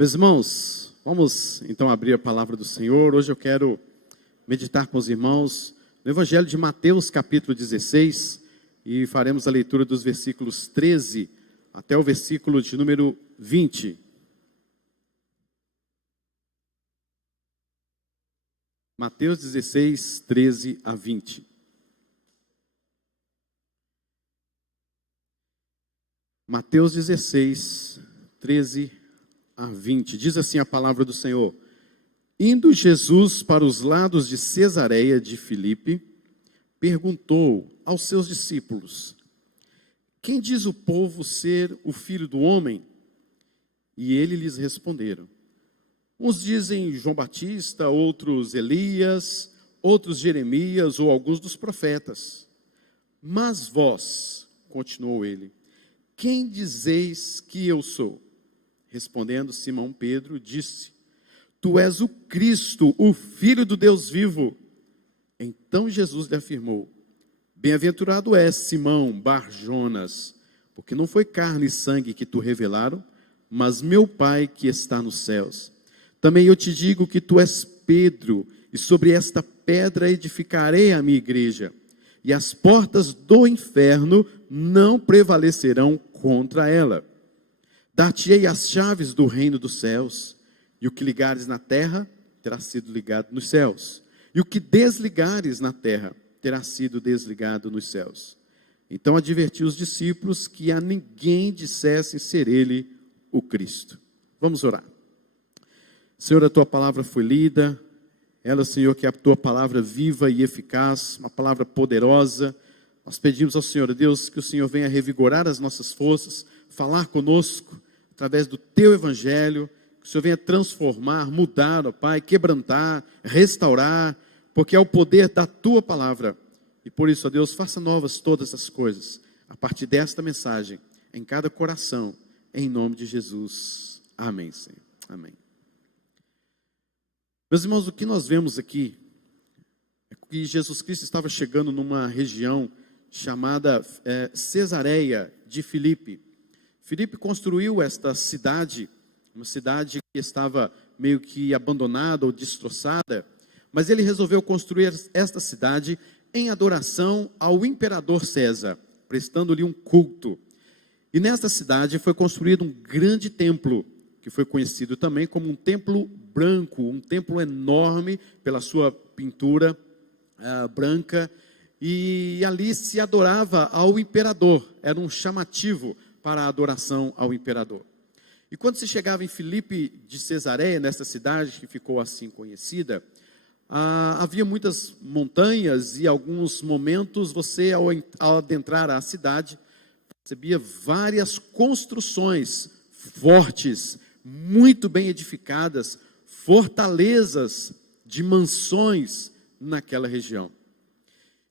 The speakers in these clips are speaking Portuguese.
Meus irmãos, vamos então abrir a palavra do Senhor. Hoje eu quero meditar com os irmãos no Evangelho de Mateus, capítulo 16, e faremos a leitura dos versículos 13 até o versículo de número 20. Mateus 16, 13 a 20. Mateus 16, 13 a 20. Diz assim a palavra do Senhor: Indo Jesus para os lados de Cesareia de Filipe, perguntou aos seus discípulos: Quem diz o povo ser o Filho do Homem? E ele lhes responderam: Uns dizem João Batista, outros Elias, outros Jeremias ou alguns dos profetas. Mas vós, continuou ele, quem dizeis que eu sou? Respondendo Simão Pedro, disse: Tu és o Cristo, o Filho do Deus vivo. Então Jesus lhe afirmou: Bem-aventurado és, Simão Bar-Jonas, porque não foi carne e sangue que tu revelaram, mas meu Pai que está nos céus. Também eu te digo que tu és Pedro, e sobre esta pedra edificarei a minha igreja, e as portas do inferno não prevalecerão contra ela. Dar-te-ei as chaves do reino dos céus, e o que ligares na terra terá sido ligado nos céus, e o que desligares na terra terá sido desligado nos céus. Então advertiu os discípulos que a ninguém dissessem ser ele o Cristo. Vamos orar. Senhor, a tua palavra foi lida, ela, Senhor, que é a tua palavra viva e eficaz, uma palavra poderosa. Nós pedimos ao Senhor, Deus, que o Senhor venha revigorar as nossas forças, falar conosco através do teu evangelho, que o Senhor venha transformar, mudar, ó Pai, quebrantar, restaurar, porque é o poder da tua palavra. E por isso, ó Deus, faça novas todas as coisas, a partir desta mensagem, em cada coração, em nome de Jesus. Amém, Senhor. Amém. Meus irmãos, o que nós vemos aqui é que Jesus Cristo estava chegando numa região chamada Cesareia de Filipe. Filipe construiu esta cidade, uma cidade que estava meio que abandonada ou destroçada, mas ele resolveu construir esta cidade em adoração ao imperador César, prestando-lhe um culto. E nesta cidade foi construído um grande templo, que foi conhecido também como um templo branco, um templo enorme pela sua pintura branca, e ali se adorava ao imperador, era um chamativo para a adoração ao imperador. E quando se chegava em Filipe de Cesareia, nessa cidade que ficou assim conhecida, havia muitas montanhas e alguns momentos você, ao adentrar a cidade, percebia várias construções fortes, muito bem edificadas, fortalezas de mansões naquela região.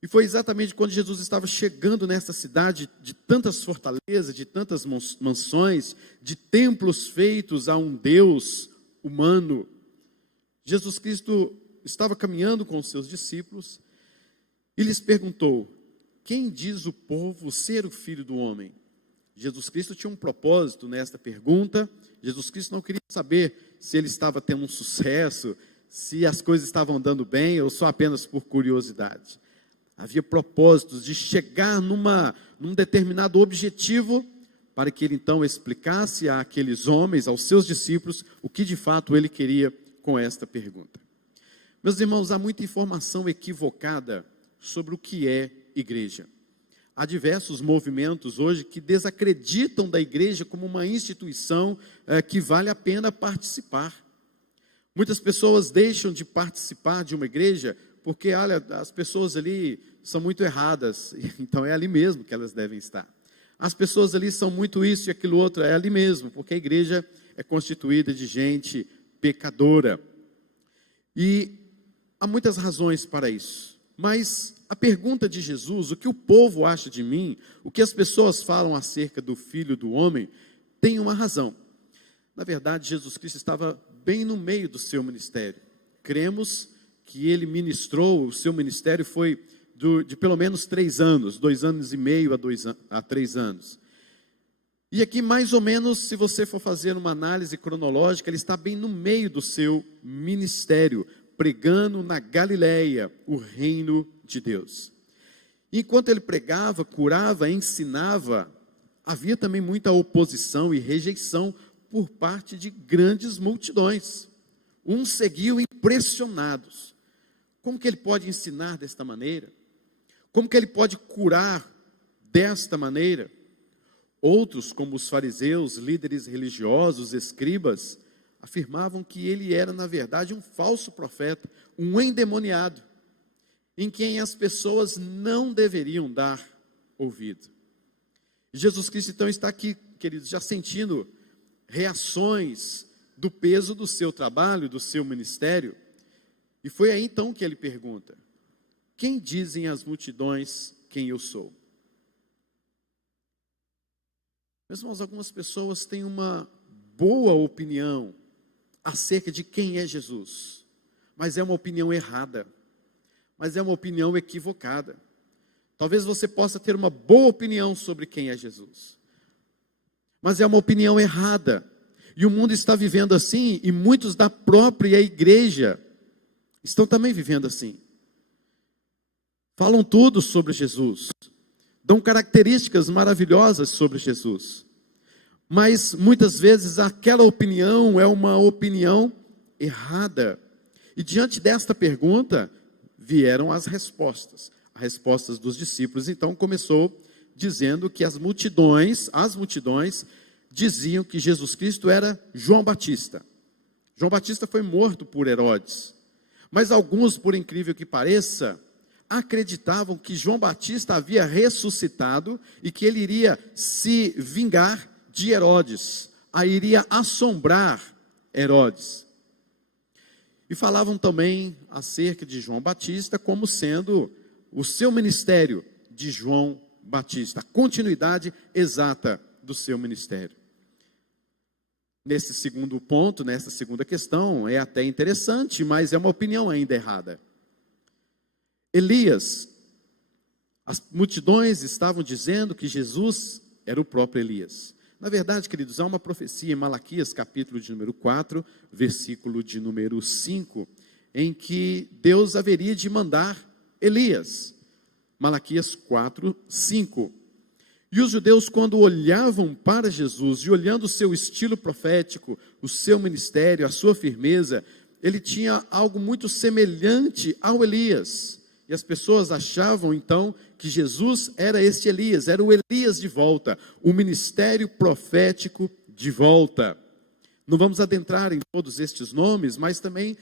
E foi exatamente quando Jesus estava chegando nessa cidade de tantas fortalezas, de tantas mansões, de templos feitos a um Deus humano. Jesus Cristo estava caminhando com os seus discípulos e lhes perguntou: quem diz o povo ser o Filho do Homem? Jesus Cristo tinha um propósito nesta pergunta. Jesus Cristo não queria saber se ele estava tendo um sucesso, se as coisas estavam andando bem ou só apenas por curiosidade. Havia propósitos de chegar num determinado objetivo para que ele então explicasse àqueles homens, aos seus discípulos, o que de fato ele queria com esta pergunta. Meus irmãos, há muita informação equivocada sobre o que é igreja. Há diversos movimentos hoje que desacreditam da igreja como uma instituição que vale a pena participar. Muitas pessoas deixam de participar de uma igreja porque, olha, as pessoas ali são muito erradas, então é ali mesmo que elas devem estar. As pessoas ali são muito isso e aquilo outro, é ali mesmo, porque a igreja é constituída de gente pecadora. E há muitas razões para isso. Mas a pergunta de Jesus, o que o povo acha de mim, o que as pessoas falam acerca do Filho do Homem, tem uma razão. Na verdade, Jesus Cristo estava bem no meio do seu ministério. Cremos que ele ministrou, o seu ministério foi de pelo menos 3 anos, 2 anos e meio a 3 anos. E aqui, mais ou menos, se você for fazer uma análise cronológica, ele está bem no meio do seu ministério, pregando na Galileia o reino de Deus. Enquanto ele pregava, curava, ensinava, havia também muita oposição e rejeição por parte de grandes multidões. Uns seguiam impressionados. Como que ele pode ensinar desta maneira? Como que ele pode curar desta maneira? Outros, como os fariseus, líderes religiosos, escribas, afirmavam que ele era, na verdade, um falso profeta, um endemoniado, em quem as pessoas não deveriam dar ouvido. Jesus Cristo, então, está aqui, queridos, já sentindo reações do peso do seu trabalho, do seu ministério. E foi aí, então, que ele pergunta: quem dizem as multidões quem eu sou? Meus irmãos, algumas pessoas têm uma boa opinião acerca de quem é Jesus, mas é uma opinião errada, mas é uma opinião equivocada. Talvez você possa ter uma boa opinião sobre quem é Jesus, mas é uma opinião errada, e o mundo está vivendo assim, e muitos da própria igreja estão também vivendo assim. Falam tudo sobre Jesus, dão características maravilhosas sobre Jesus, mas muitas vezes aquela opinião é uma opinião errada. E diante desta pergunta vieram as respostas dos discípulos. Então começou dizendo que as multidões diziam que Jesus Cristo era João Batista. João Batista foi morto por Herodes, mas alguns, por incrível que pareça, acreditavam que João Batista havia ressuscitado e que ele iria se vingar de Herodes, iria assombrar Herodes. E falavam também acerca de João Batista como sendo o seu ministério de João Batista, a continuidade exata do seu ministério. Nesse segundo ponto, nessa segunda questão, é até interessante, mas é uma opinião ainda errada. Elias, as multidões estavam dizendo que Jesus era o próprio Elias. Na verdade, queridos, há uma profecia em Malaquias, capítulo de número 4, versículo de número 5, em que Deus haveria de mandar Elias. Malaquias 4, 5. E os judeus, quando olhavam para Jesus, e olhando o seu estilo profético, o seu ministério, a sua firmeza, ele tinha algo muito semelhante ao Elias. E as pessoas achavam, então, que Jesus era este Elias, era o Elias de volta, o ministério profético de volta. Não vamos adentrar em todos estes nomes, mas também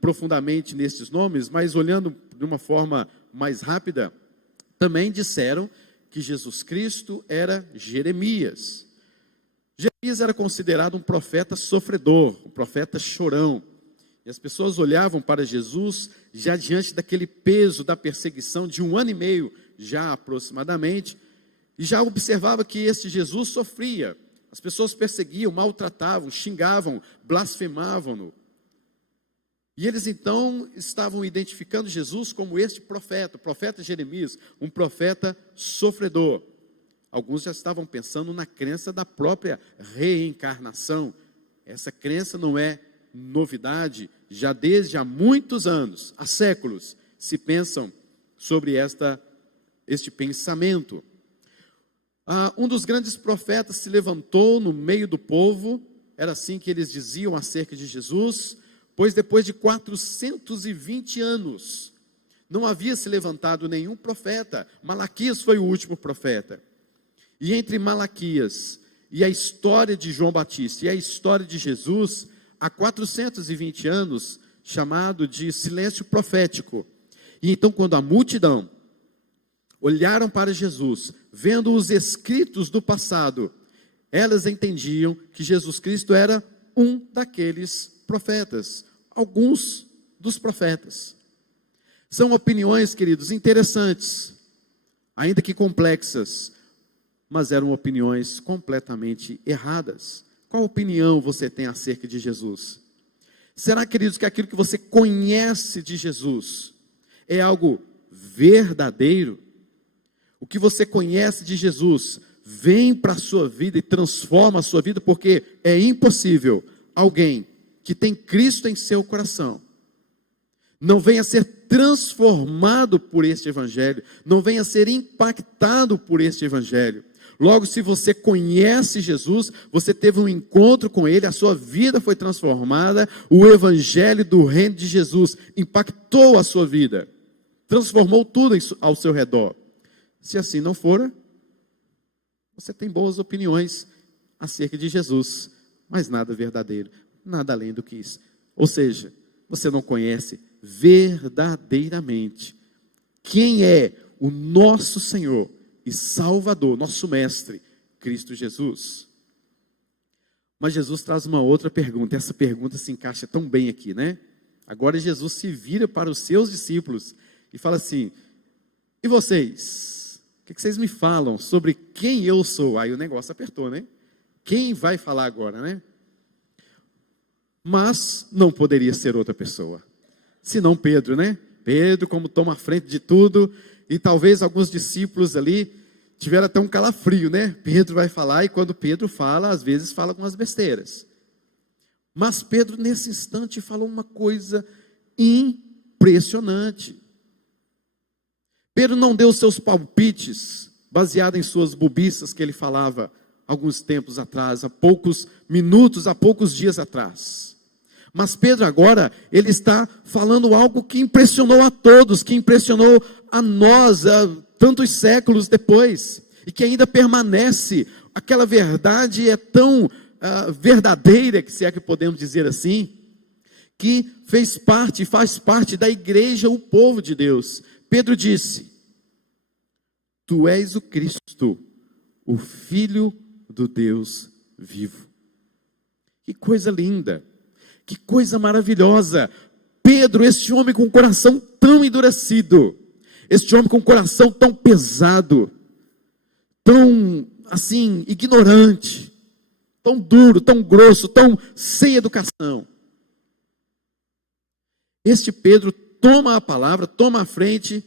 profundamente nestes nomes, mas olhando de uma forma mais rápida, também disseram que Jesus Cristo era Jeremias. Jeremias era considerado um profeta sofredor, um profeta chorão. E as pessoas olhavam para Jesus já diante daquele peso da perseguição de 1 ano e meio, já aproximadamente, e já observava que este Jesus sofria. As pessoas perseguiam, maltratavam, xingavam, blasfemavam-no. E eles então estavam identificando Jesus como este profeta, o profeta Jeremias, um profeta sofredor. Alguns já estavam pensando na crença da própria reencarnação. Essa crença não é novidade, já desde há muitos anos, há séculos, se pensam sobre este pensamento. Um dos grandes profetas se levantou no meio do povo, era assim que eles diziam acerca de Jesus, pois depois de 420 anos, não havia se levantado nenhum profeta. Malaquias foi o último profeta. E entre Malaquias e a história de João Batista e a história de Jesus, há 420 anos, chamado de silêncio profético. E então, quando a multidão olharam para Jesus, vendo os escritos do passado, elas entendiam que Jesus Cristo era um daqueles profetas, alguns dos profetas. São opiniões, queridos, interessantes, ainda que complexas, mas eram opiniões completamente erradas. Qual opinião você tem acerca de Jesus? Será, queridos, que aquilo que você conhece de Jesus é algo verdadeiro? O que você conhece de Jesus vem para a sua vida e transforma a sua vida, porque é impossível alguém que tem Cristo em seu coração não venha a ser transformado por este evangelho, não venha a ser impactado por este evangelho. Logo, se você conhece Jesus, você teve um encontro com Ele, a sua vida foi transformada, o evangelho do reino de Jesus impactou a sua vida, transformou tudo ao seu redor. Se assim não for, você tem boas opiniões acerca de Jesus, mas nada verdadeiro, nada além do que isso. Ou seja, você não conhece verdadeiramente quem é o nosso Senhor e Salvador, nosso Mestre, Cristo Jesus. Mas Jesus traz uma outra pergunta, essa pergunta se encaixa tão bem aqui, né? Agora Jesus se vira para os seus discípulos e fala assim: e vocês? O que vocês me falam sobre quem eu sou? Aí o negócio apertou, né? Quem vai falar agora, né? Mas não poderia ser outra pessoa, senão Pedro, né? Pedro, como toma a frente de tudo, e talvez alguns discípulos ali tiveram até um calafrio, né? Pedro vai falar, e quando Pedro fala, às vezes fala algumas besteiras. Mas Pedro, nesse instante, falou uma coisa impressionante. Pedro não deu seus palpites, baseado em suas bobiças que ele falava alguns tempos atrás, há poucos minutos, há poucos dias atrás. Mas Pedro agora, ele está falando algo que impressionou a todos, que impressionou a nós, tantos séculos depois, e que ainda permanece. Aquela verdade é tão verdadeira, que se é que podemos dizer assim, que fez parte, faz parte da igreja, o povo de Deus. Pedro disse: tu és o Cristo, o Filho do Deus vivo. Que coisa linda, que coisa maravilhosa. Pedro, este homem com o coração tão endurecido, este homem com o coração tão pesado, tão assim, ignorante, tão duro, tão grosso, tão sem educação. Este Pedro toma a palavra, toma a frente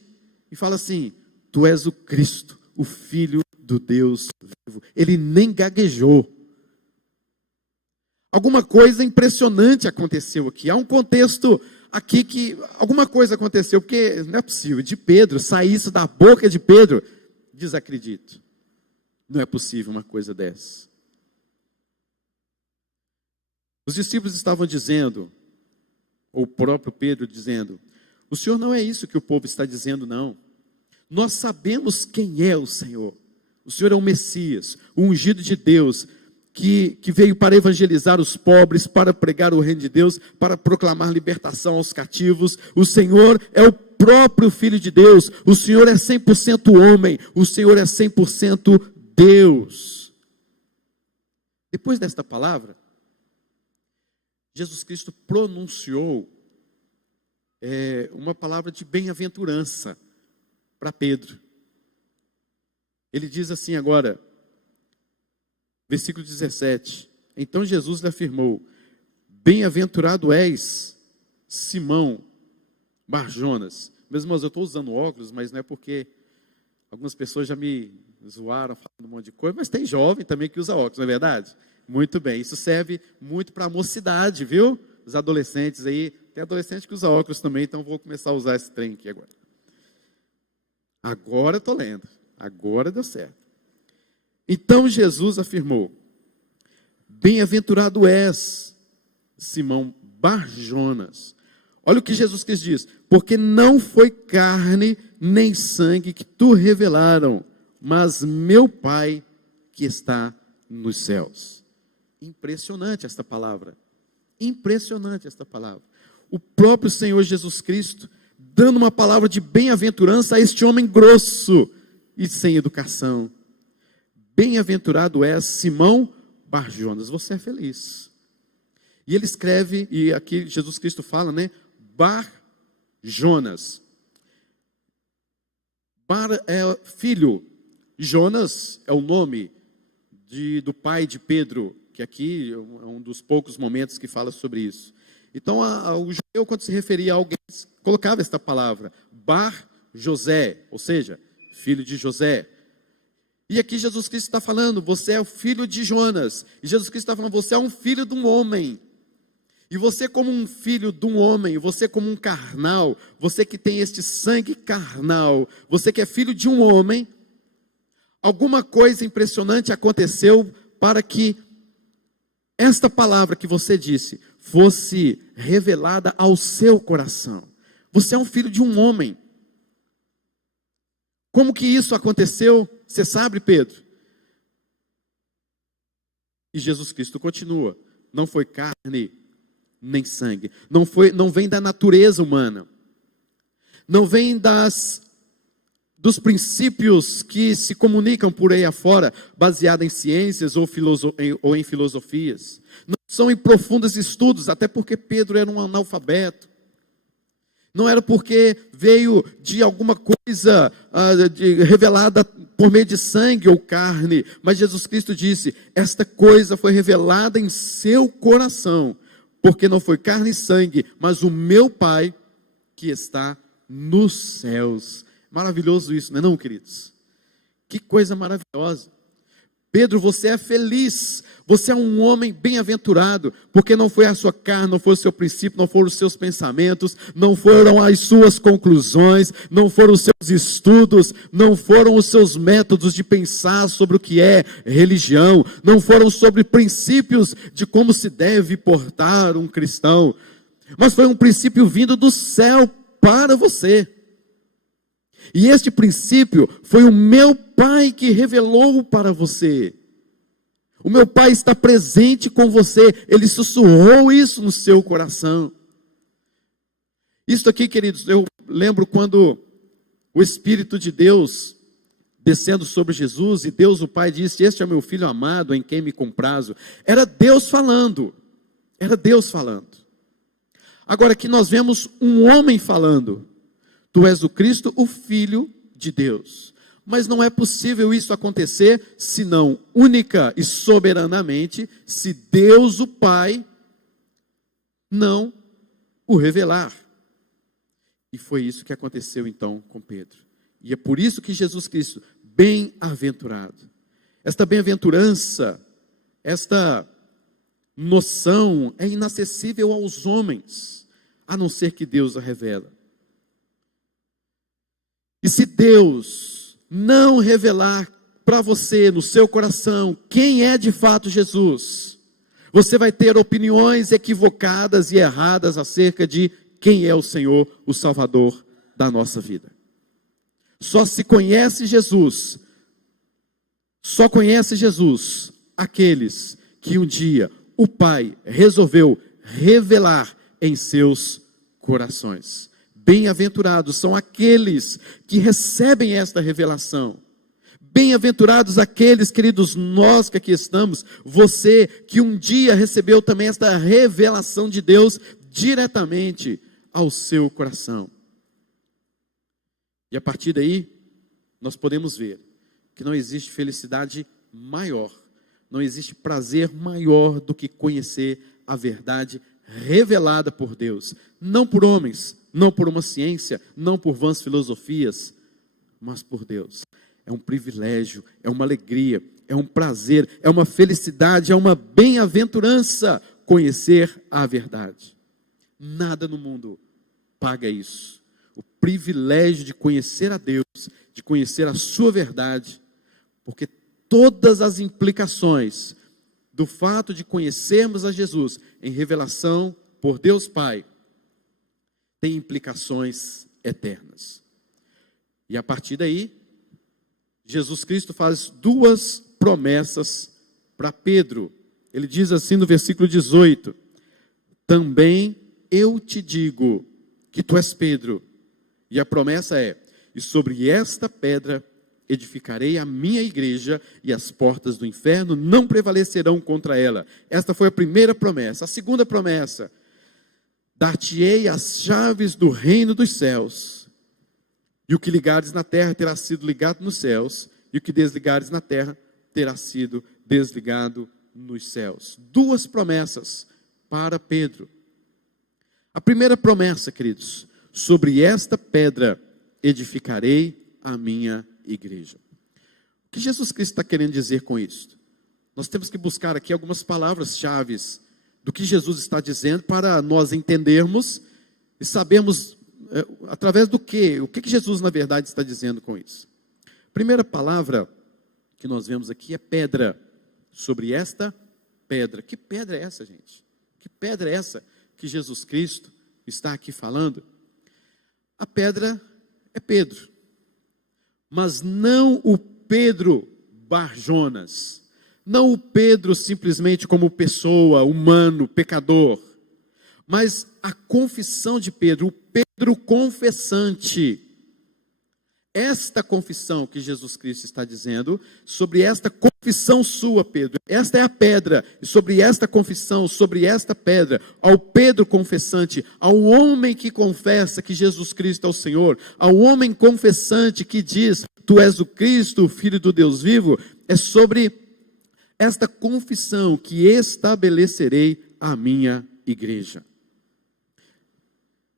e fala assim: tu és o Cristo, o Filho do Deus vivo. Ele nem gaguejou. Alguma coisa impressionante aconteceu aqui. Há um contexto aqui que alguma coisa aconteceu, porque não é possível de Pedro sair isso da boca de Pedro. Desacredito. Não é possível uma coisa dessa. Os discípulos estavam dizendo, ou o próprio Pedro dizendo: o Senhor não é isso que o povo está dizendo, não. Nós sabemos quem é o Senhor. O Senhor é o Messias, o ungido de Deus, que veio para evangelizar os pobres, para pregar o reino de Deus, para proclamar libertação aos cativos. O Senhor é o próprio Filho de Deus. O Senhor é 100% homem. O Senhor é 100% Deus. Depois desta palavra, Jesus Cristo pronunciou uma palavra de bem-aventurança para Pedro. Ele diz assim agora, versículo 17: então Jesus lhe afirmou: bem-aventurado és, Simão Barjonas. Meus irmãos, eu estou usando óculos, mas não é porque algumas pessoas já me zoaram, falando um monte de coisa, mas tem jovem também que usa óculos, não é verdade? Muito bem, isso serve muito para a mocidade, viu? Os adolescentes aí, tem adolescente que usa óculos também, então vou começar a usar esse trem aqui agora. Agora eu estou lendo, agora deu certo. Então Jesus afirmou: bem-aventurado és, Simão Barjonas. Olha o que Jesus Cristo diz: porque não foi carne nem sangue que tu revelaram, mas meu Pai que está nos céus. Impressionante esta palavra. Impressionante esta palavra. O próprio Senhor Jesus Cristo dando uma palavra de bem-aventurança a este homem grosso e sem educação. Bem-aventurado és, Simão Barjonas, você é feliz. E ele escreve, e aqui Jesus Cristo fala, né? Barjonas. Bar é filho. Jonas é o nome do pai de Pedro, que aqui é um dos poucos momentos que fala sobre isso. Então, o judeu, quando se referia a alguém, colocava esta palavra, Bar José, ou seja, filho de José. E aqui Jesus Cristo está falando, você é o filho de Jonas. E Jesus Cristo está falando, você é um filho de um homem. E você como um filho de um homem, você como um carnal, você que tem este sangue carnal, você que é filho de um homem, alguma coisa impressionante aconteceu para que esta palavra que você disse fosse revelada ao seu coração. Você é um filho de um homem. Como que isso aconteceu? Você sabe, Pedro? E Jesus Cristo continua. Não foi carne nem sangue. Não vem da natureza humana. Não vem dos princípios que se comunicam por aí afora, baseado em ciências ou em filosofias. Não são em profundos estudos, até porque Pedro era um analfabeto. Não era porque veio de alguma coisa revelada por meio de sangue ou carne, mas Jesus Cristo disse, esta coisa foi revelada em seu coração, porque não foi carne e sangue, mas o meu Pai que está nos céus. Maravilhoso isso, não é não, queridos? Que coisa maravilhosa. Pedro, você é feliz, você é um homem bem-aventurado, porque não foi a sua carne, não foi o seu princípio, não foram os seus pensamentos, não foram as suas conclusões, não foram os seus estudos, não foram os seus métodos de pensar sobre o que é religião, não foram sobre princípios de como se deve portar um cristão, mas foi um princípio vindo do céu para você. E este princípio foi o meu Pai que revelou para você. O meu Pai está presente com você. Ele sussurrou isso no seu coração. Isso aqui, queridos, eu lembro quando o Espírito de Deus descendo sobre Jesus, e Deus o Pai disse, este é meu Filho amado, em quem me comprazo. Era Deus falando. Era Deus falando. Agora aqui nós vemos um homem falando. Tu és o Cristo, o Filho de Deus. Mas não é possível isso acontecer, senão única e soberanamente, se Deus o Pai não o revelar. E foi isso que aconteceu então com Pedro. E é por isso que Jesus Cristo, bem-aventurado. Esta bem-aventurança, esta noção é inacessível aos homens, a não ser que Deus a revela. E se Deus não revelar para você, no seu coração, quem é de fato Jesus, você vai ter opiniões equivocadas e erradas acerca de quem é o Senhor, o Salvador da nossa vida. Só conhece Jesus aqueles que um dia o Pai resolveu revelar em seus corações. Bem-aventurados são aqueles que recebem esta revelação. Bem-aventurados aqueles, queridos, nós que aqui estamos, você que um dia recebeu também esta revelação de Deus diretamente ao seu coração. E a partir daí, nós podemos ver que não existe felicidade maior, não existe prazer maior do que conhecer a verdade revelada por Deus, não por homens, não por uma ciência, não por vãs filosofias, mas por Deus. É um privilégio, é uma alegria, é um prazer, é uma felicidade, é uma bem-aventurança conhecer a verdade. Nada no mundo paga isso. O privilégio de conhecer a Deus, de conhecer a sua verdade, porque todas as implicações do fato de conhecermos a Jesus em revelação por Deus Pai, tem implicações eternas. E a partir daí, Jesus Cristo faz duas promessas para Pedro. Ele diz assim no versículo 18: também eu te digo que tu és Pedro. E a promessa é: e sobre esta pedra edificarei a minha igreja, e as portas do inferno não prevalecerão contra ela. Esta foi a primeira promessa. A segunda promessa: dar-te-ei as chaves do reino dos céus, e o que ligares na terra terá sido ligado nos céus, e o que desligares na terra terá sido desligado nos céus. Duas promessas para Pedro. A primeira promessa, queridos: sobre esta pedra edificarei a minha igreja. que Jesus Cristo está querendo dizer com isso? Nós temos que buscar aqui algumas palavras-chave do que Jesus está dizendo para nós entendermos e sabermos através do quê? O que Jesus na verdade está dizendo com isso? Primeira palavra que nós vemos aqui é pedra. Sobre esta pedra. Que pedra é essa, gente? Que pedra é essa que Jesus Cristo está aqui falando? A pedra é Pedro. Mas não o Pedro Bar Jonas. Não o Pedro simplesmente como pessoa, humano, pecador. Mas a confissão de Pedro, o Pedro confessante. Esta confissão que Jesus Cristo está dizendo, sobre esta confissão sua, Pedro, esta é a pedra, e sobre esta confissão, sobre esta pedra, ao Pedro confessante, ao homem que confessa que Jesus Cristo é o Senhor, ao homem confessante que diz, tu és o Cristo, o Filho do Deus vivo, é sobre esta confissão que estabelecerei a minha igreja.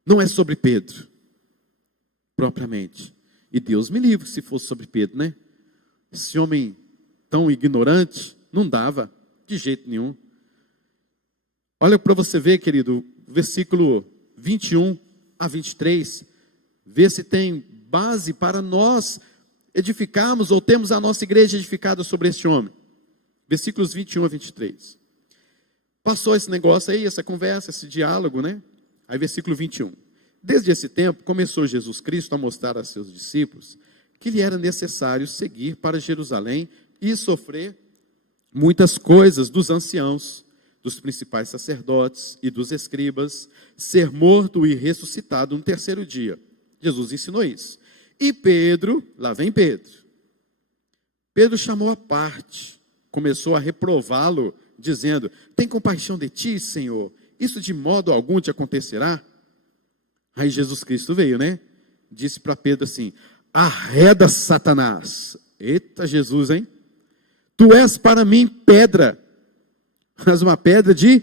Não é sobre Pedro, propriamente. E Deus me livre se fosse sobre Pedro, né? Esse homem tão ignorante, não dava, de jeito nenhum. Olha para você ver, querido, versículo 21 a 23. Vê se tem base para nós edificarmos ou temos a nossa igreja edificada sobre este homem. Versículos 21 a 23. Passou esse negócio aí, essa conversa, esse diálogo, né? Aí versículo 21. Desde esse tempo, começou Jesus Cristo a mostrar a seus discípulos que lhe era necessário seguir para Jerusalém e sofrer muitas coisas dos anciãos, dos principais sacerdotes e dos escribas, ser morto e ressuscitado no terceiro dia. Jesus ensinou isso. E Pedro, lá vem Pedro. Pedro chamou à parte, começou a reprová-lo, dizendo, tem compaixão de ti, Senhor, isso de modo algum te acontecerá? Aí Jesus Cristo veio, né? Disse para Pedro assim, arreda Satanás. Eita Jesus, hein? Tu és para mim pedra, mas uma pedra de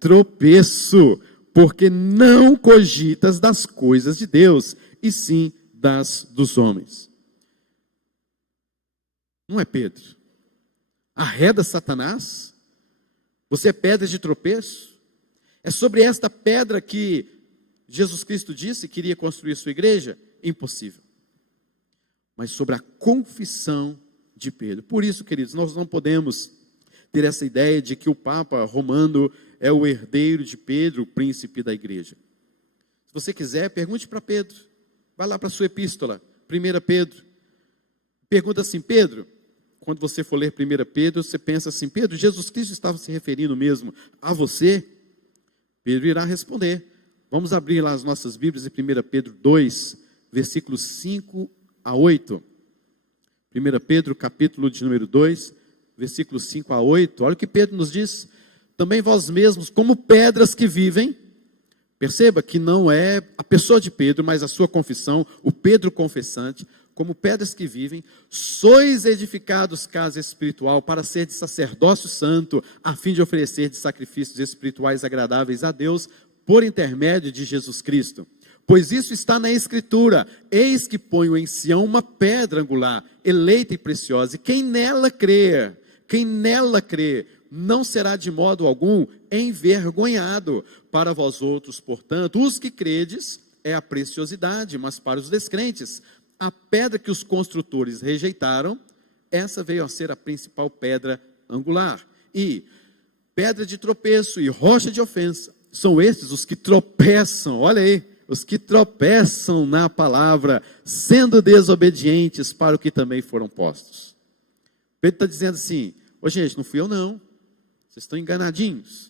tropeço, porque não cogitas das coisas de Deus, e sim das dos homens. Não é Pedro. Arreda Satanás? Você é pedra de tropeço? É sobre esta pedra que Jesus Cristo disse que iria construir sua igreja? Impossível. Mas sobre a confissão de Pedro. Por isso, queridos, nós não podemos ter essa ideia de que o Papa Romano é o herdeiro de Pedro, o príncipe da igreja. Se você quiser, pergunte para Pedro. Vai lá para a sua epístola, 1 Pedro. Pergunta assim, Pedro, quando você for ler 1 Pedro, você pensa assim, Pedro, Jesus Cristo estava se referindo mesmo a você? Pedro irá responder. Vamos abrir lá as nossas Bíblias em 1 Pedro 2, versículos 5 a 8. 1 Pedro, capítulo de número 2, versículos 5 a 8. Olha o que Pedro nos diz. Também vós mesmos, como pedras que vivem. Perceba que não é a pessoa de Pedro, mas a sua confissão, o Pedro confessante, como pedras que vivem, sois edificados casa espiritual para ser de sacerdócio santo, a fim de oferecer de sacrifícios espirituais agradáveis a Deus, por intermédio de Jesus Cristo. Pois isso está na Escritura, eis que ponho em Sião uma pedra angular, eleita e preciosa, e quem nela crer, não será de modo algum envergonhado. Para vós outros, portanto, os que credes, é a preciosidade, mas para os descrentes, a pedra que os construtores rejeitaram, essa veio a ser a principal pedra angular. E pedra de tropeço e rocha de ofensa, são estes os que tropeçam, olha aí, os que tropeçam na palavra, sendo desobedientes para o que também foram postos. Pedro está dizendo assim, ô gente, não fui eu não, vocês estão enganadinhos.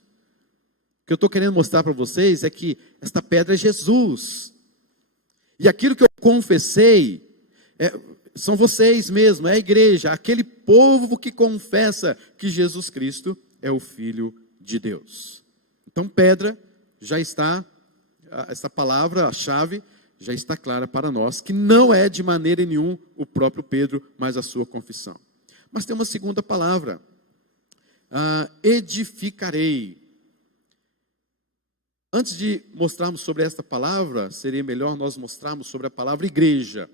O que eu estou querendo mostrar para vocês é que esta pedra é Jesus. E aquilo que eu confessei, são vocês mesmos, é a igreja, aquele povo que confessa que Jesus Cristo é o Filho de Deus. Então pedra, já está, essa palavra, a chave, já está clara para nós, que não é de maneira nenhuma o próprio Pedro, mas a sua confissão. Mas tem uma segunda palavra, edificarei. Antes de mostrarmos sobre esta palavra, seria melhor nós mostrarmos sobre a palavra igreja.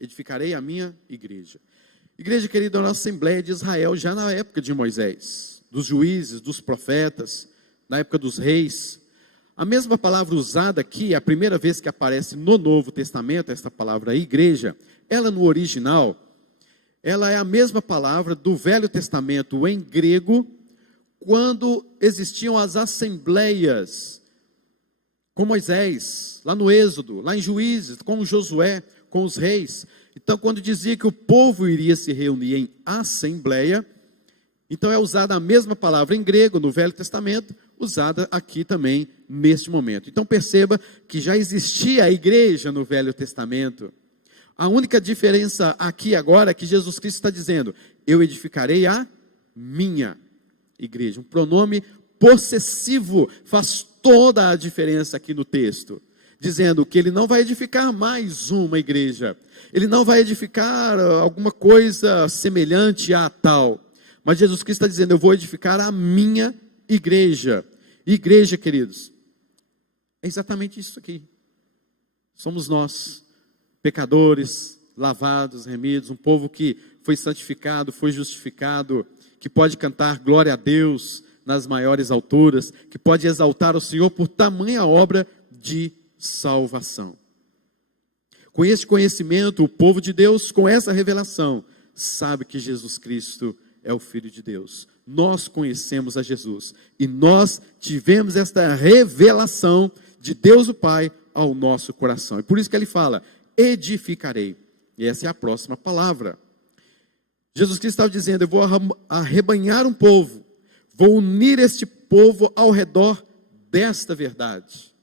Edificarei a minha igreja. Igreja querida, a Assembleia de Israel, já na época de Moisés, dos juízes, dos profetas, na época dos reis. A mesma palavra usada aqui, a primeira vez que aparece no Novo Testamento, esta palavra igreja, ela no original, ela é a mesma palavra do Velho Testamento em grego, quando existiam as assembleias, com Moisés, lá no Êxodo, lá em Juízes, com Josué, com os reis. Então, quando dizia que o povo iria se reunir em assembleia, então é usada a mesma palavra em grego no Velho Testamento, usada aqui também neste momento. Então perceba que já existia a igreja no Velho Testamento. A única diferença aqui agora é que Jesus Cristo está dizendo: eu edificarei a minha igreja. Um pronome possessivo faz toda a diferença aqui no texto, dizendo que ele não vai edificar mais uma igreja, ele não vai edificar alguma coisa semelhante a tal, mas Jesus Cristo está dizendo: eu vou edificar a minha igreja. Igreja, queridos, é exatamente isso aqui. Somos nós, pecadores, lavados, remidos, um povo que foi santificado, foi justificado, que pode cantar glória a Deus nas maiores alturas, que pode exaltar o Senhor por tamanha obra de salvação. Com este conhecimento, o povo de Deus, com essa revelação, sabe que Jesus Cristo é o Filho de Deus. Nós conhecemos a Jesus e nós tivemos esta revelação de Deus o Pai ao nosso coração. E por isso que ele fala: edificarei. E essa é a próxima palavra. Jesus Cristo estava dizendo: eu vou arrebanhar um povo, vou unir este povo ao redor desta verdade,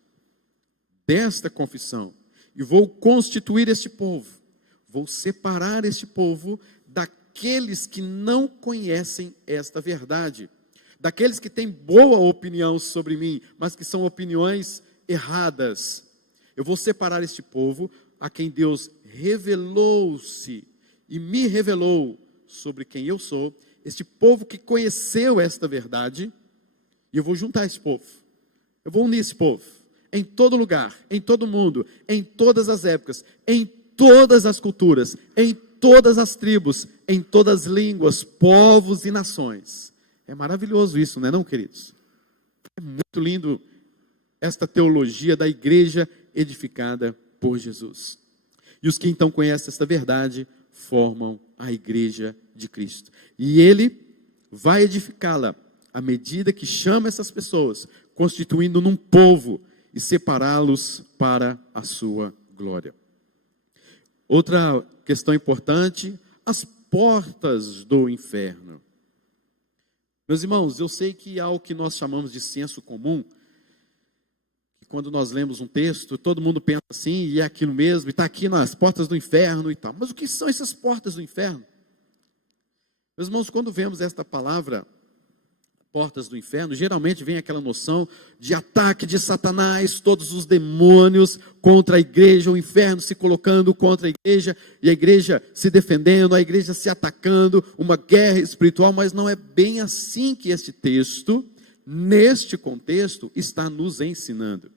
desta confissão, e vou constituir este povo, vou separar este povo daqueles que não conhecem esta verdade, daqueles que têm boa opinião sobre mim, mas que são opiniões erradas. Eu vou separar este povo a quem Deus revelou-se e me revelou sobre quem eu sou, este povo que conheceu esta verdade, e eu vou juntar esse povo, eu vou unir esse povo, em todo lugar, em todo mundo, em todas as épocas, em todas as culturas, em todas as tribos, em todas as línguas, povos e nações. É maravilhoso isso, não é não, queridos? É muito lindo esta teologia da igreja edificada por Jesus. E os que então conhecem esta verdade, formam a igreja de Cristo. E ele vai edificá-la à medida que chama essas pessoas, constituindo num povo e separá-los para a sua glória. Outra questão importante: as portas do inferno. Meus irmãos, eu sei que há o que nós chamamos de senso comum, que quando nós lemos um texto, todo mundo pensa assim, e é aquilo mesmo, e está aqui nas portas do inferno e tal. Mas o que são essas portas do inferno? Meus irmãos, quando vemos esta palavra, portas do inferno, geralmente vem aquela noção de ataque de Satanás, todos os demônios contra a igreja, o inferno se colocando contra a igreja, e a igreja se defendendo, a igreja se atacando, uma guerra espiritual, mas não é bem assim que este texto, neste contexto, está nos ensinando.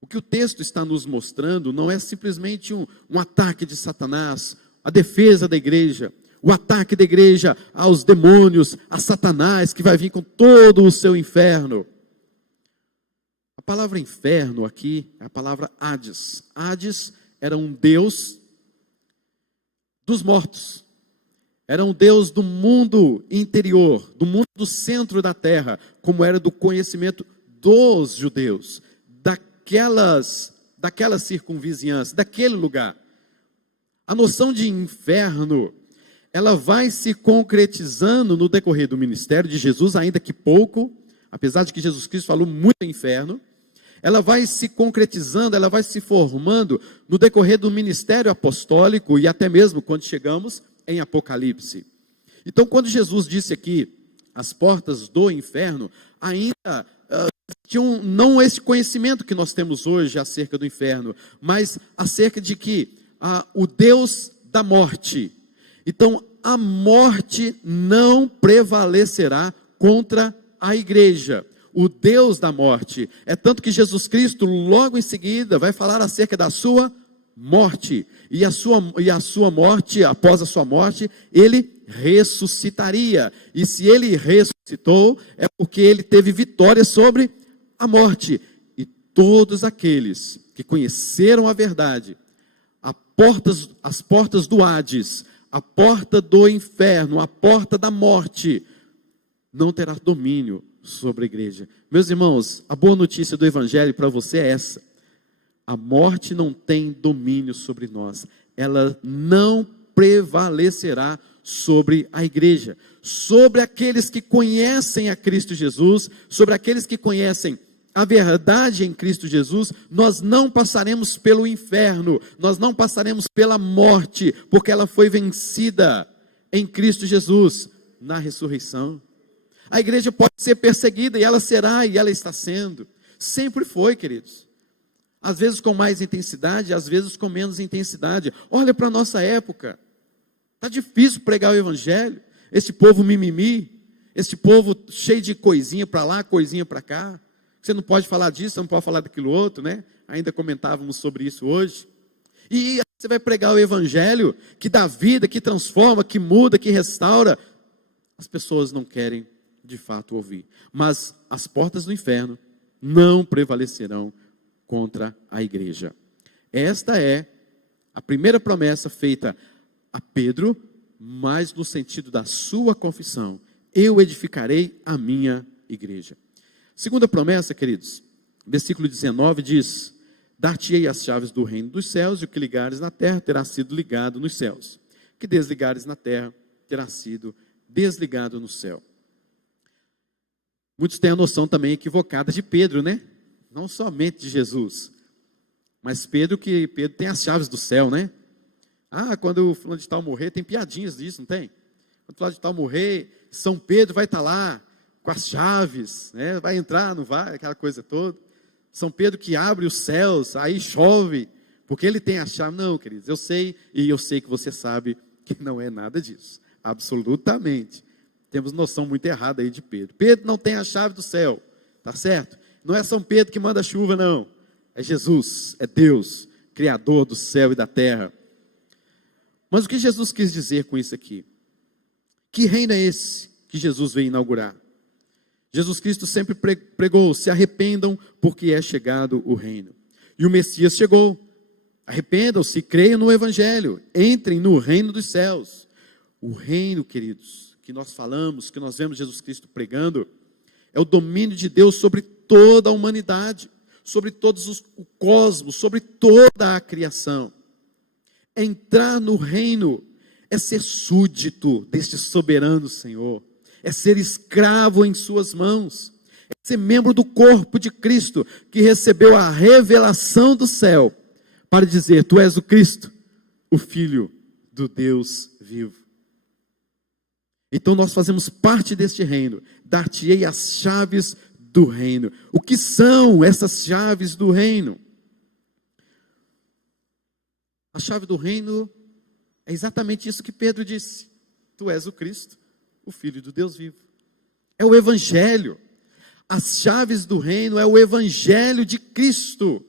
O que o texto está nos mostrando não é simplesmente um ataque de Satanás, a defesa da igreja, o ataque da igreja aos demônios, a Satanás, que vai vir com todo o seu inferno. A palavra inferno aqui é a palavra Hades. Hades era um deus dos mortos. Era um deus do mundo interior, do mundo do centro da terra, como era do conhecimento dos judeus, daquela circunvizinhança, daquele lugar. A noção de inferno, ela vai se concretizando no decorrer do ministério de Jesus, ainda que pouco, apesar de que Jesus Cristo falou muito em inferno, ela vai se concretizando, ela vai se formando no decorrer do ministério apostólico e até mesmo quando chegamos em Apocalipse. Então, quando Jesus disse aqui, as portas do inferno, ainda tinham não esse conhecimento que nós temos hoje acerca do inferno, mas acerca de que o Deus da morte. Então, a morte não prevalecerá contra a igreja. O Deus da morte. É tanto que Jesus Cristo, logo em seguida, vai falar acerca da sua morte, e a sua morte, após a sua morte, ele ressuscitaria. E se ele ressuscitou, é porque ele teve vitória sobre a morte. E todos aqueles que conheceram a verdade, as portas do Hades, a porta do inferno, a porta da morte, não terá domínio sobre a igreja. Meus irmãos, a boa notícia do Evangelho para você é essa: a morte não tem domínio sobre nós, ela não prevalecerá sobre a igreja, sobre aqueles que conhecem a Cristo Jesus, sobre aqueles que conhecem a verdade em Cristo Jesus. Nós não passaremos pelo inferno, nós não passaremos pela morte, porque ela foi vencida em Cristo Jesus, na ressurreição. A igreja pode ser perseguida, e ela será, e ela está sendo, sempre foi, queridos, às vezes com mais intensidade, às vezes com menos intensidade. Olha para a nossa época, está difícil pregar o Evangelho, esse povo mimimi, esse povo cheio de coisinha para lá, coisinha para cá, você não pode falar disso, você não pode falar daquilo outro, né? Ainda comentávamos sobre isso hoje. E você vai pregar o Evangelho que dá vida, que transforma, que muda, que restaura. As pessoas não querem de fato ouvir. Mas as portas do inferno não prevalecerão contra a igreja. Esta é a primeira promessa feita a Pedro, mas no sentido da sua confissão: eu edificarei a minha igreja. Segunda promessa, queridos, versículo 19 diz: dar-te-ei as chaves do reino dos céus, e o que ligares na terra terá sido ligado nos céus, o que desligares na terra terá sido desligado no céu. Muitos têm a noção também equivocada de Pedro, né? Não somente de Jesus, mas Pedro tem as chaves do céu, né? Quando o fulano de tal morrer, tem piadinhas disso, não tem? Quando o fulano de tal morrer, São Pedro vai estar lá com as chaves, né? Vai entrar, não vai, aquela coisa toda. São Pedro que abre os céus, aí chove, porque ele tem a chave. Não, queridos, eu sei, e eu sei que você sabe que não é nada disso, absolutamente. Temos noção muito errada aí de Pedro. Pedro não tem a chave do céu, tá certo? Não é São Pedro que manda chuva, não. É Jesus, é Deus, Criador do céu e da terra. Mas o que Jesus quis dizer com isso aqui? Que reino é esse que Jesus veio inaugurar? Jesus Cristo sempre pregou: se arrependam, porque é chegado o reino. E o Messias chegou. Arrependam-se, creiam no Evangelho, entrem no reino dos céus. O reino, queridos, que nós falamos, que nós vemos Jesus Cristo pregando, é o domínio de Deus sobre toda a humanidade, sobre todos o cosmos, sobre toda a criação. Entrar no reino é ser súdito deste soberano Senhor, é ser escravo em suas mãos, é ser membro do corpo de Cristo, que recebeu a revelação do céu, para dizer: tu és o Cristo, o Filho do Deus vivo. Então nós fazemos parte deste reino. Dar-te-ei as chaves do reino. O que são essas chaves do reino? A chave do reino é exatamente isso que Pedro disse: tu és o Cristo, o Filho do Deus vivo. É o Evangelho. As chaves do reino é o Evangelho de Cristo.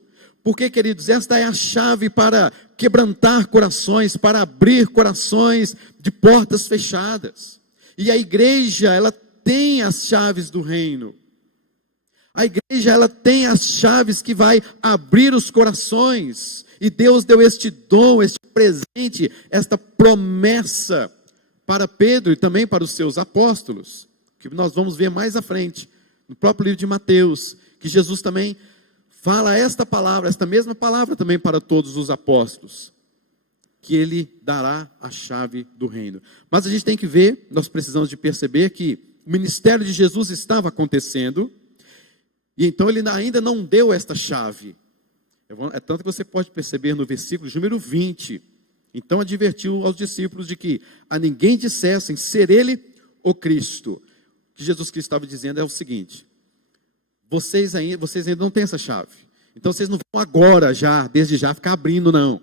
Porque, queridos, esta é a chave para quebrantar corações, para abrir corações de portas fechadas. E a igreja, ela tem as chaves do reino. A igreja, ela tem as chaves que vai abrir os corações. E Deus deu este dom, este presente, esta promessa para Pedro e também para os seus apóstolos, que nós vamos ver mais à frente, no próprio livro de Mateus, que Jesus também fala esta palavra, esta mesma palavra também para todos os apóstolos, que ele dará a chave do reino. Mas a gente tem que ver, nós precisamos de perceber que o ministério de Jesus estava acontecendo, e então ele ainda não deu esta chave. É tanto que você pode perceber no versículo número 20, então advertiu aos discípulos de que a ninguém dissessem ser ele o Cristo. O que Jesus Cristo estava dizendo é o seguinte: vocês ainda não têm essa chave, então vocês não vão agora já, desde já, ficar abrindo, não.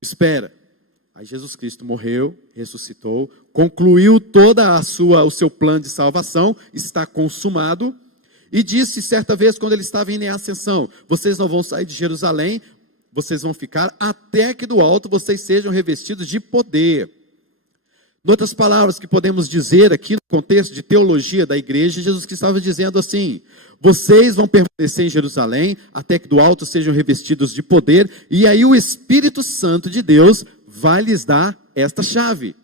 Espera. Aí Jesus Cristo morreu, ressuscitou, concluiu o seu plano de salvação, está consumado, e disse certa vez, quando ele estava indo em ascensão: vocês não vão sair de Jerusalém, vocês vão ficar até que do alto vocês sejam revestidos de poder. Em outras palavras que podemos dizer aqui no contexto de teologia da igreja, Jesus Cristo estava dizendo assim: vocês vão permanecer em Jerusalém até que do alto sejam revestidos de poder, e aí o Espírito Santo de Deus vai lhes dar esta chave.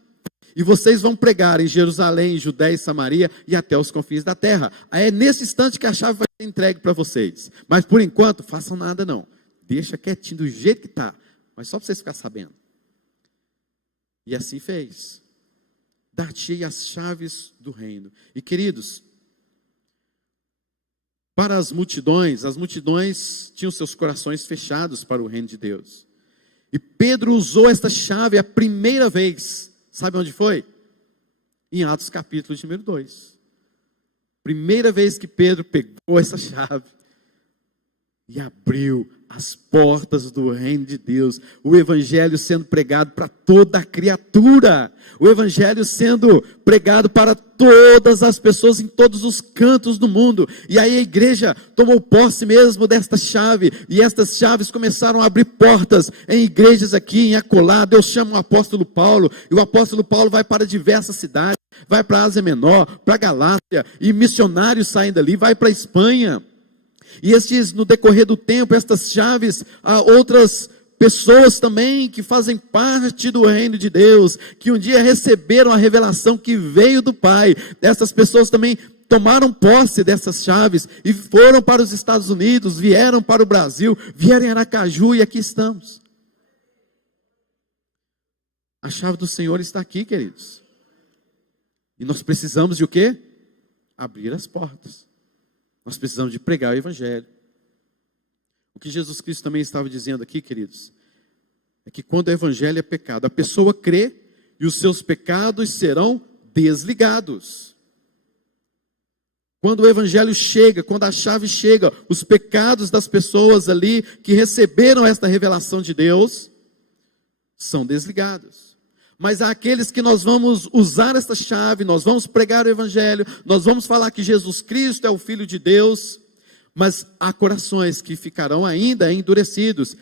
E vocês vão pregar em Jerusalém, Judéia e Samaria e até os confins da terra. Aí é nesse instante que a chave vai ser entregue para vocês. Mas por enquanto, façam nada não. Deixa quietinho do jeito que está. Mas só para vocês ficarem sabendo. E assim fez. Dar-te-ei as chaves do reino. E queridos, para as multidões tinham seus corações fechados para o reino de Deus. E Pedro usou esta chave a primeira vez. Sabe onde foi? Em Atos capítulo de número 2. Primeira vez que Pedro pegou essa chave e abriu as portas do reino de Deus, o evangelho sendo pregado para toda a criatura, o evangelho sendo pregado para todas as pessoas em todos os cantos do mundo. E aí a igreja tomou posse mesmo desta chave, e estas chaves começaram a abrir portas em igrejas aqui, em acolá. Deus chama o apóstolo Paulo, e o apóstolo Paulo vai para diversas cidades, vai para a Ásia Menor, para a Galácia, e missionários saem dali, vai para a Espanha. E no decorrer do tempo, estas chaves, há outras pessoas também que fazem parte do reino de Deus, que um dia receberam a revelação que veio do Pai. Essas pessoas também tomaram posse dessas chaves e foram para os Estados Unidos, vieram para o Brasil, vieram em Aracaju e aqui estamos. A chave do Senhor está aqui, queridos. E nós precisamos de o quê? Abrir as portas. Nós precisamos de pregar o evangelho. O que Jesus Cristo também estava dizendo aqui, queridos, é que quando o evangelho é pecado, a pessoa crê e os seus pecados serão desligados. Quando o evangelho chega, quando a chave chega, os pecados das pessoas ali que receberam esta revelação de Deus são desligados. Mas há aqueles que nós vamos usar esta chave, nós vamos pregar o evangelho, nós vamos falar que Jesus Cristo é o Filho de Deus, mas há corações que ficarão ainda endurecidos.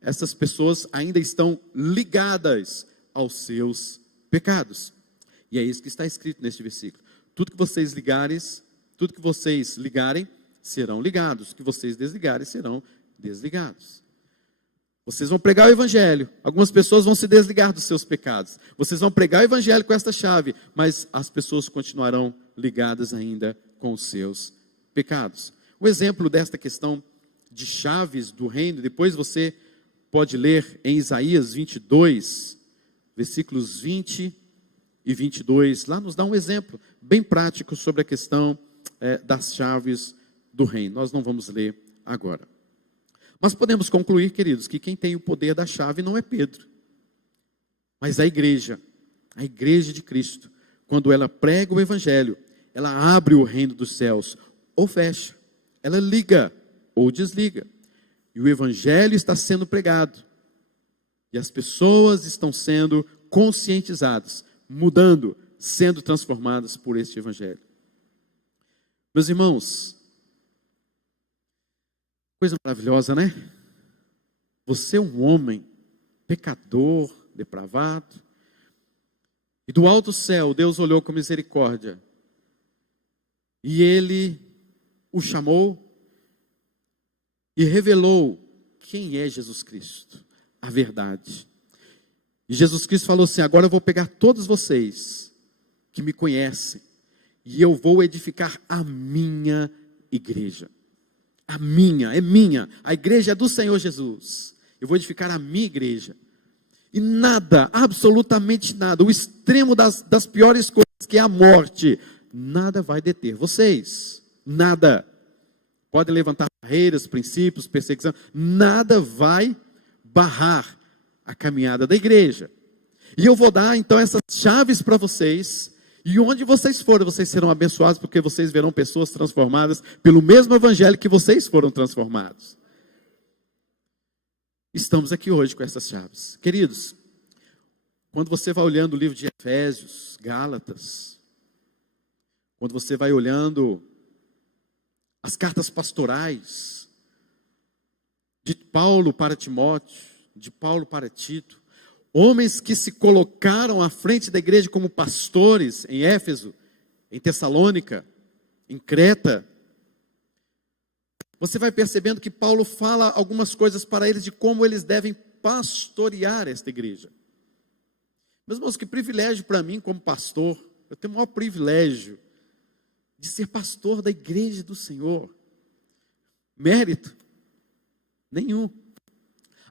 Essas pessoas ainda estão ligadas aos seus pecados. E é isso que está escrito neste versículo. Tudo que vocês ligarem, serão ligados. O que vocês desligarem, serão desligados. Vocês vão pregar o evangelho, algumas pessoas vão se desligar dos seus pecados. Vocês vão pregar o evangelho com esta chave, mas as pessoas continuarão ligadas ainda com os seus pecados. O exemplo desta questão de chaves do reino, depois você pode ler em Isaías 22, versículos 20 e 22. Lá nos dá um exemplo bem prático sobre a questão das chaves do reino. Nós não vamos ler agora. Mas podemos concluir, queridos, que quem tem o poder da chave não é Pedro, mas a igreja de Cristo. Quando ela prega o evangelho, ela abre o reino dos céus, ou fecha, ela liga ou desliga. E o evangelho está sendo pregado, e as pessoas estão sendo conscientizadas, mudando, sendo transformadas por este evangelho. Meus irmãos, coisa maravilhosa, né? Você é um homem pecador, depravado, e do alto céu Deus olhou com misericórdia e Ele o chamou e revelou quem é Jesus Cristo, a verdade. E Jesus Cristo falou assim: agora eu vou pegar todos vocês que me conhecem e eu vou edificar a minha igreja. A minha, é minha. A igreja é do Senhor Jesus. Eu vou edificar a minha igreja. E nada, absolutamente nada, o extremo das piores coisas, que é a morte, nada vai deter vocês. Nada. Podem levantar barreiras, princípios, perseguição. Nada vai barrar a caminhada da igreja. E eu vou dar então essas chaves para vocês. E onde vocês forem, vocês serão abençoados, porque vocês verão pessoas transformadas pelo mesmo evangelho que vocês foram transformados. Estamos aqui hoje com essas chaves. Queridos, quando você vai olhando o livro de Efésios, Gálatas, quando você vai olhando as cartas pastorais de Paulo para Timóteo, de Paulo para Tito, homens que se colocaram à frente da igreja como pastores em Éfeso, em Tessalônica, em Creta. Você vai percebendo que Paulo fala algumas coisas para eles de como eles devem pastorear esta igreja. Meus irmãos, que privilégio para mim como pastor. Eu tenho o maior privilégio de ser pastor da igreja do Senhor. Mérito? Nenhum.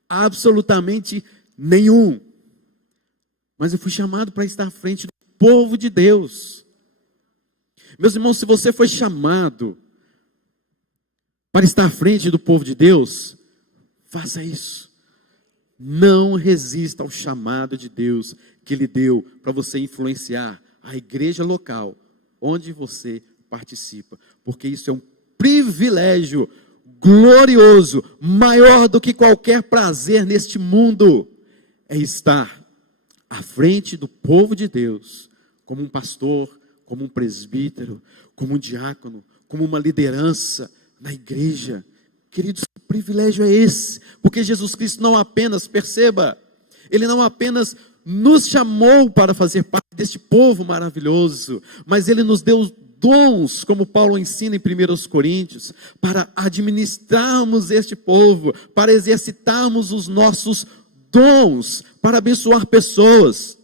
Absolutamente nenhum. Mas eu fui chamado para estar à frente do povo de Deus. Meus irmãos, se você foi chamado para estar à frente do povo de Deus, faça isso. Não resista ao chamado de Deus que Ele deu para você influenciar a igreja local onde você participa, porque isso é um privilégio glorioso, maior do que qualquer prazer neste mundo, é estar à frente do povo de Deus, como um pastor, como um presbítero, como um diácono, como uma liderança na igreja. Queridos, que privilégio é esse? Porque Jesus Cristo não apenas, perceba, Ele não apenas nos chamou para fazer parte deste povo maravilhoso, mas Ele nos deu dons, como Paulo ensina em 1 Coríntios, para administrarmos este povo, para exercitarmos os nossos dons, para abençoar pessoas,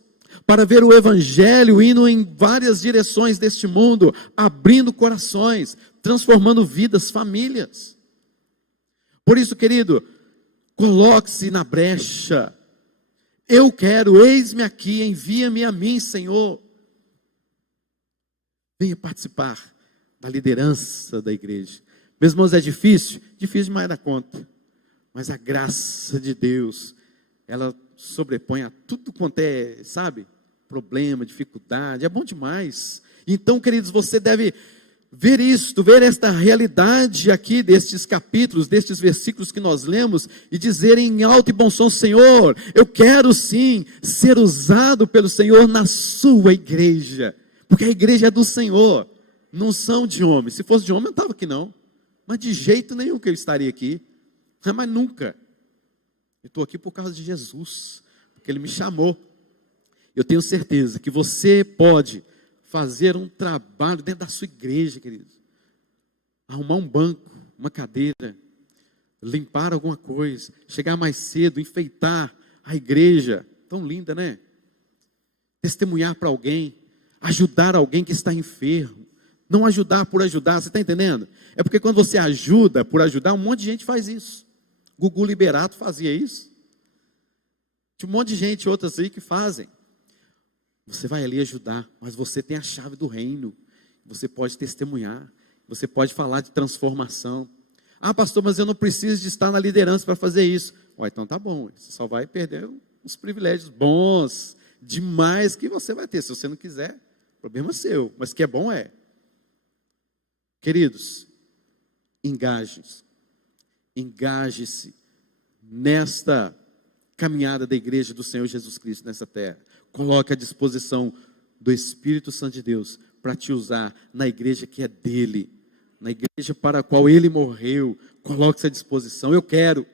para ver o Evangelho indo em várias direções deste mundo, abrindo corações, transformando vidas, famílias. Por isso, querido, coloque-se na brecha. Eu quero, eis-me aqui, envia-me a mim, Senhor. Venha participar da liderança da igreja. Meus irmãos, é difícil? Difícil demais da conta. Mas a graça de Deus, ela sobrepõe a tudo quanto é, sabe, problema, dificuldade. É bom demais. Então, queridos, você deve ver isto, ver esta realidade aqui destes capítulos, destes versículos que nós lemos, e dizer em alto e bom som: Senhor, eu quero sim ser usado pelo Senhor na sua igreja, porque a igreja é do Senhor, não são de homens. Se fosse de homem eu não estava aqui não, mas de jeito nenhum que eu estaria aqui, mas nunca. Eu estou aqui por causa de Jesus, porque Ele me chamou. Eu tenho certeza que você pode fazer um trabalho dentro da sua igreja, querido. Arrumar um banco, uma cadeira, limpar alguma coisa, chegar mais cedo, enfeitar a igreja, tão linda, né? Testemunhar para alguém, ajudar alguém que está enfermo. Não ajudar por ajudar, você está entendendo? É porque quando você ajuda por ajudar, um monte de gente faz isso. Gugu Liberato fazia isso. Tinha um monte de gente, outras aí que fazem. Você vai ali ajudar, mas você tem a chave do reino. Você pode testemunhar, você pode falar de transformação. Ah, pastor, mas eu não preciso de estar na liderança para fazer isso. Então tá bom, você só vai perder os privilégios bons, demais que você vai ter. Se você não quiser, problema seu, mas que é bom é. Queridos, engaje-se nesta caminhada da igreja do Senhor Jesus Cristo nessa terra. Coloque à disposição do Espírito Santo de Deus para te usar na igreja que é dele, na igreja para a qual ele morreu. Coloque-se à disposição. Eu quero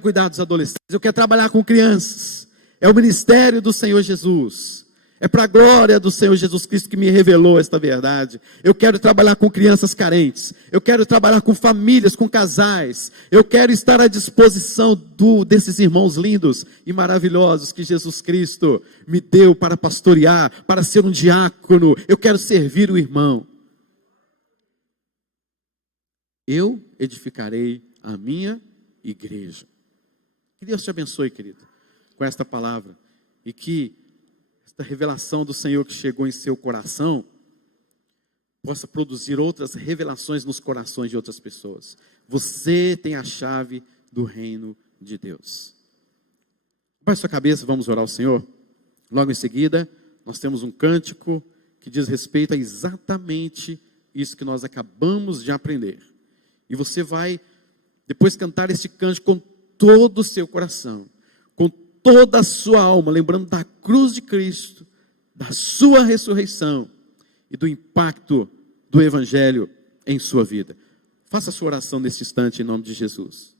cuidar dos adolescentes, eu quero trabalhar com crianças. É o ministério do Senhor Jesus. É para a glória do Senhor Jesus Cristo que me revelou esta verdade. Eu quero trabalhar com crianças carentes. Eu quero trabalhar com famílias, com casais. Eu quero estar à disposição desses irmãos lindos e maravilhosos que Jesus Cristo me deu para pastorear, para ser um diácono. Eu quero servir o irmão. Eu edificarei a minha igreja. Que Deus te abençoe, querido, com esta palavra. E que esta revelação do Senhor que chegou em seu coração possa produzir outras revelações nos corações de outras pessoas. Você tem a chave do reino de Deus. Baixe sua cabeça, vamos orar ao Senhor. Logo em seguida, nós temos um cântico que diz respeito a exatamente isso que nós acabamos de aprender. E você vai depois cantar este cântico com todo o seu coração, com toda a sua alma, lembrando da cruz de Cristo, da sua ressurreição e do impacto do Evangelho em sua vida. Faça a sua oração neste instante em nome de Jesus.